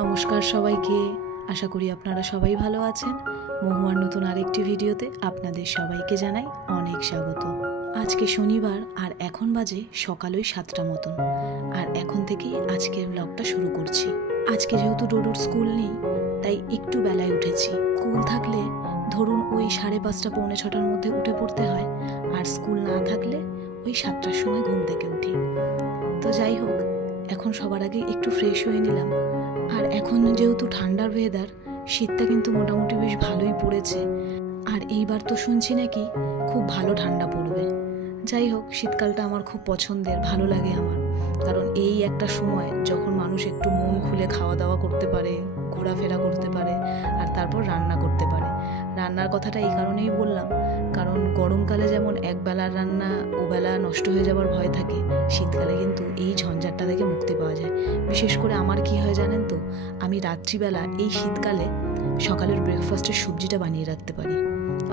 নমস্কার সবাইকে। আশা করি আপনারা সবাই ভালো আছেন। মহুয়ার নতুন আরেকটি ভিডিওতে আপনাদের সবাইকে জানাই অনেক স্বাগত। আজকে শনিবার আর এখন বাজে সকাল ওই 7টা মতন। আর এখন থেকেই আজকের ব্লগটা শুরু করছি। আজকে যেহেতু ডোডোর স্কুল নেই তাই একটু বেলায় উঠেছি। স্কুল থাকলে ধরুন ওই 5:30 পৌনে 6টার মধ্যে উঠে পড়তে হয়, আর স্কুল না থাকলে ওই 7টার সময় ঘুম থেকে উঠি। তো যাই হোক, এখন সবার আগে একটু ফ্রেশ হয়ে নিলাম। আর এখন যেহেতু ঠান্ডার ওয়েদার, শীতটা কিন্তু মোটামুটি বেশ ভালোই পড়েছে। আর এইবার তো শুনছি নাকি খুব ভালো ঠান্ডা পড়বে। যাই হোক, শীতকালটা আমার খুব পছন্দের, ভালো লাগে আমার। কারণ এই একটা সময় যখন মানুষ একটু মন খুলে খাওয়া দাওয়া করতে পারে, ঘোরাফেরা করতে পারে, আর তারপর রান্না করতে পারে। রান্নার কথাটা এই কারণেই বললাম, কারণ গরমকালে যেমন একবেলার রান্না ওবেলা নষ্ট হয়ে যাবার ভয় থাকে, শীতকালে কিন্তু এই ঝঞ্ঝাটটা থেকে মুক্তি পাওয়া যায়। বিশেষ করে আমার কি হয় জানেন তো, আমি রাত্রিবেলা এই শীতকালে সকালের ব্রেকফাস্টের সবজিটা বানিয়ে রাখতে পারি।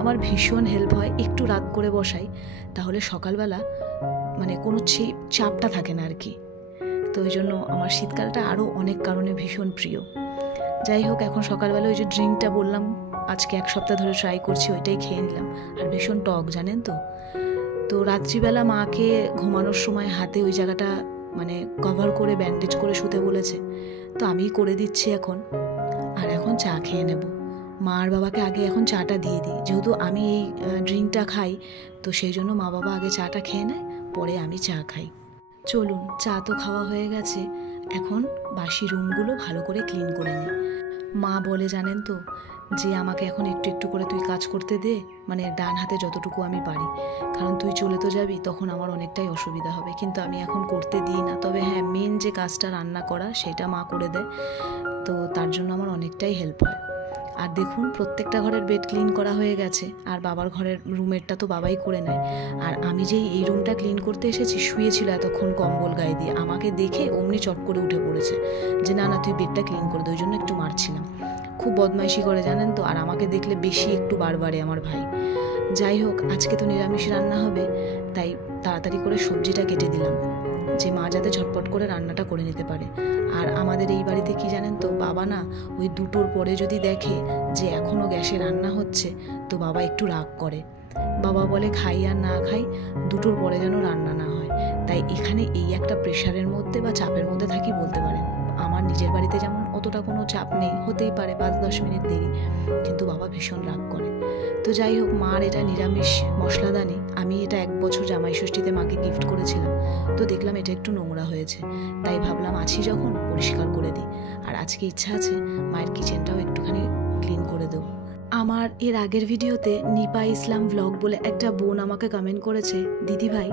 আমার ভীষণ হেল্প হয়, একটু রাত করে বসাই, তাহলে সকালবেলা মানে কোনো চাপটা থাকে না আর কি। তো ওই জন্য আমার শীতকালটা আরও অনেক কারণে ভীষণ প্রিয়। যাই হোক, এখন সকালবেলা ওই যে ড্রিঙ্কটা বললাম আজকে 1 সপ্তাহ ধরে ট্রাই করছি, ওইটাই খেয়ে নিলাম। আর ভীষণ টক জানেন তো। তো রাত্রিবেলা মাকে ঘুমানোর সময় হাতে ওই জায়গাটা মানে কভার করে ব্যান্ডেজ করে শুতে বলেছে, তো আমি করে দিচ্ছি এখন। আর এখন চা খেয়ে নেব। মা আর বাবাকে আগে এখন চাটা দিয়ে দিই, যেহেতু আমি এই ড্রিঙ্কটা খাই, তো সেই জন্য মা বাবা আগে চাটা খেয়ে নেয়, পরে আমি চা খাই। চলুন, চা তো খাওয়া হয়ে গেছে, এখন বাসি রুমগুলো ভালো করে ক্লিন করে নিই। মা বলে জানেন তো, যে আমাকে এখন একটু একটু করে তুই কাজ করতে দে, মানে ডান হাতে যতটুকু আমি পারি, কারণ তুই চলে তো যাবি, তখন আমার অনেকটাই অসুবিধা হবে। কিন্তু আমি এখন করতে দিই না। তবে হ্যাঁ, মেন যে কাজটা রান্না করা সেটা মা করে দেয়, তো তার জন্য আমার অনেকটাই হেল্প হয়। আর দেখুন, প্রত্যেকটা ঘরের বেড ক্লিন করা হয়ে গেছে, আর বাবার ঘরের রুমেরটা তো বাবাই করে নেয়। আর আমি যেই এই রুমটা ক্লিন করতে এসেছি, শুয়েছিল এতক্ষণ কম্বল গায়ে দিয়ে, আমাকে দেখে অমনি চট করে উঠে পড়েছে যে না না তুই বেডটা ক্লিন করে দে। ওই জন্য একটু মারছিলাম। খুব বদমাইশি করে জানেন তো, আর আমাকে দেখলে বেশি একটু বারবারে আমার ভাই। যাই হোক, আজকে তো নিরামিষ রান্না হবে, তাই তাড়াতাড়ি করে সবজিটা কেটে দিলাম, যে মা যাতে ঝটপট করে রান্নাটা করে নিতে পারে। আর আমাদের এই বাড়িতে কি জানেন তো, বাবা না ওই 2টোর পরে যদি দেখে যে এখনও গ্যাসে রান্না হচ্ছে, তো বাবা একটু রাগ করে। বাবা বলে খাই আর না খাই, 2টোর পরে যেন রান্না না হয়। তাই এখানে এই একটা প্রেশারের মধ্যে বা চাপের মধ্যে থাকি বলতে পারেন। আমার নিজের বাড়িতে যেমন অতটা কোনো চাপ নেই, হতেই পারে 5-10 মিনিট দেরি, কিন্তু বাবা ভীষণ রাগ করে। তো যাই হোক, মার এটা নিরামিষ মশলাদানি, আমি এটা 1 বছর জামাই ষষ্ঠীতে মাকে গিফট করেছিলাম, তো দেখলাম এটা একটু নোংরা হয়েছে, তাই ভাবলাম আছি যখন পরিষ্কার করে দিই। আর আজকে ইচ্ছা আছে মায়ের কিচেনটাও একটুখানি ক্লিন করে দেবো। আমার এর আগের ভিডিওতে নিপা ইসলাম ব্লগ বলে একটা বোন আমাকে কমেন্ট করেছে, দিদি ভাই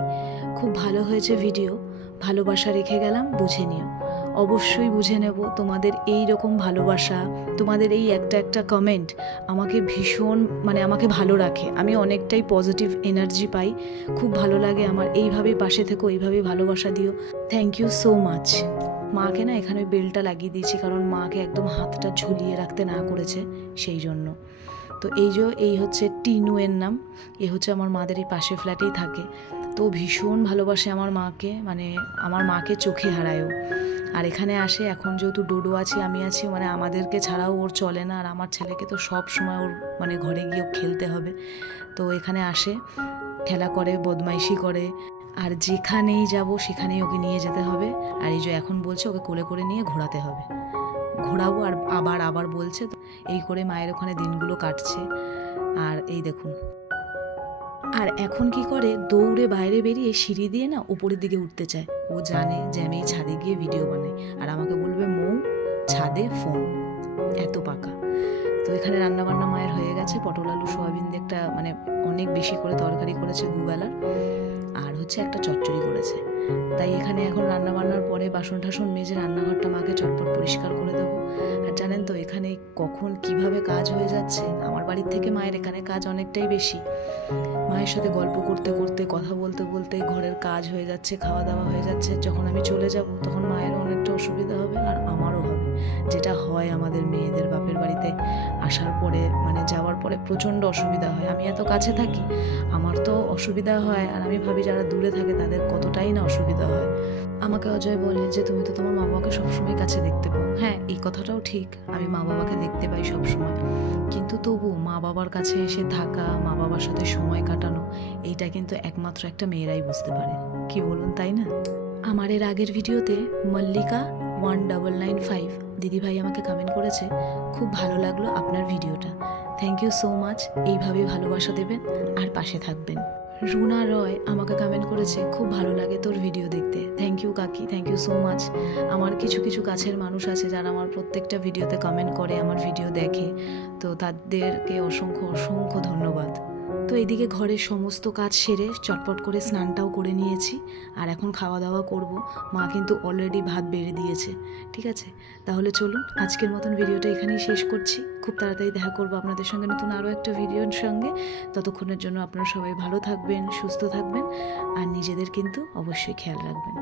খুব ভালো হয়েছে ভিডিও, ভালোবাসা রেখে গেলাম, বুঝে নিও। অবশ্যই বুঝে নেব। তোমাদের এই রকম ভালোবাসা, তোমাদের এই একটা কমেন্ট আমাকে ভীষণ মানে আমাকে ভালো রাখে। আমি অনেকটাই পজিটিভ এনার্জি পাই, খুব ভালো লাগে আমার। এইভাবেই পাশে থেকো, এইভাবেই ভালোবাসা দিও। Thank you so much. মাকে না এখানে বেলটা লাগিয়ে দিয়েছি, কারণ মাকে একদম হাতটা ঝুলিয়ে রাখতে না করেছে, সেই জন্য। তো এই হচ্ছে টিনু, এর নাম। এ হচ্ছে আমার মাদের এই পাশের ফ্ল্যাটেই থাকে। তো ভীষণ ভালোবাসে আমার মাকে, মানে আমার মাকে চোখে হারায়ও। আর এখানে আসে, এখন যেহেতু ডোডো আছি, আমি আছি, মানে আমাদেরকে ছাড়াও ওর চলে না। আর আমার ছেলেকে তো সব সময় ওর মানে ঘরে গিয়ে খেলতে হবে, তো এখানে আসে, খেলা করে, বদমাইশি করে। আর যেখানেই যাব সেখানেই ওকে নিয়ে যেতে হবে। আর এই যে এখন বলছে ওকে কোলে করে নিয়ে ঘোরাতে হবে, ঘোরাবো। আর আবার বলছে, এই করে মায়ের ওখানে দিনগুলো কাটছে। আর এই দেখুন, আর এখন কি করে, দৌড়ে বাইরে বেরিয়ে সিঁড়ি দিয়ে না উপরের দিকে উঠতে চায়। ও জানে যে আমি ছাদে গিয়ে ভিডিও বানাই, আর আমাকে বলবে মৌ ছাদে ফোন, এত পাকা। তো এখানে রান্নাবান্না মায়ের হয়ে গেছে, পটল আলু সোয়াবিন দিয়ে একটা মানে অনেক বেশি করে তরকারি করেছে দুবেলার, আর হচ্ছে একটা চচ্চড়ি করেছে। তাই এখানে এখন রান্নাবান্নার পরে বাসন টাসন মেজে রান্নাঘরটা মাকে চটপট পরিষ্কার করে দেবো। আর জানেন তো এখানে কখন কিভাবে কাজ হয়ে যাচ্ছে, আমার বাড়ির থেকে মায়ের এখানে কাজ অনেকটাই বেশি। মায়ের সাথে গল্প করতে করতে, কথা বলতে বলতে ঘরের কাজ হয়ে যাচ্ছে, খাওয়া দাওয়া হয়ে যাচ্ছে। যখন আমি চলে যাব তখন মায়েরও অনেকটা অসুবিধা হবে, আর আমারও হবে, যেটা হয় আমাদের মেয়েদের বাপের বাড়িতে আসার পরে, মানে যাওয়ার পরে প্রচণ্ড অসুবিধা হয়। আমি এত কাছে থাকি, আমার তো অসুবিধা হয়, আর আমি ভাবি যারা দূরে থাকে তাদের কতটাই না অসুবিধা হয়। আমাকে অজয় বলে যে তুমি তো তোমার মা বাবাকে সবসময় কাছে দেখতে পাও। হ্যাঁ, এই কথাটাও ঠিক, আমি মা বাবাকে দেখতে পাই সবসময়, কিন্তু তবু মা বাবার কাছে এসে থাকা, মা বাবার সাথে সময় কাটানো, এইটা কিন্তু একমাত্র একটা মেয়েরাই বুঝতে পারে। কি বলুন, তাই না? আমার এর আগের ভিডিওতে মল্লিকা 1995 দিদিভাই আমাকে কমেন্ট করেছে, খুব ভালো লাগলো আপনার ভিডিওটা, থ্যাংক ইউ সো মাচ, এইভাবেই ভালোবাসা দেবেন আর পাশে থাকবেন। রুনা রয় আমাকে কমেন্ট করেছে, খুব ভালো লাগে তোর ভিডিও দেখতে, থ্যাংক ইউ কাকি, থ্যাংক ইউ সো মাচ। আমার কিছু কিছু কাছের মানুষ আছে যারা আমার প্রত্যেকটা ভিডিওতে কমেন্ট করে, আমার ভিডিও দেখে, তো তাদেরকে অসংখ্য অসংখ্য ধন্যবাদ। তো এদিকে ঘরের সমস্ত কাজ সেরে চটপট করে স্নানটাও করে নিয়েছি, আর এখন খাওয়া দাওয়া করব। মা কিন্তু অলরেডি ভাত বেড়ে দিয়েছে। ঠিক আছে, তাহলে চলুন আজকের মতন ভিডিওটা এখানেই শেষ করছি। খুব তাড়াতাড়ি দেখা করবো আপনাদের সঙ্গে নতুন আরও একটা ভিডিওর সঙ্গে। ততক্ষণের জন্য আপনারা সবাই ভালো থাকবেন, সুস্থ থাকবেন, আর নিজেদের কিন্তু অবশ্যই খেয়াল রাখবেন।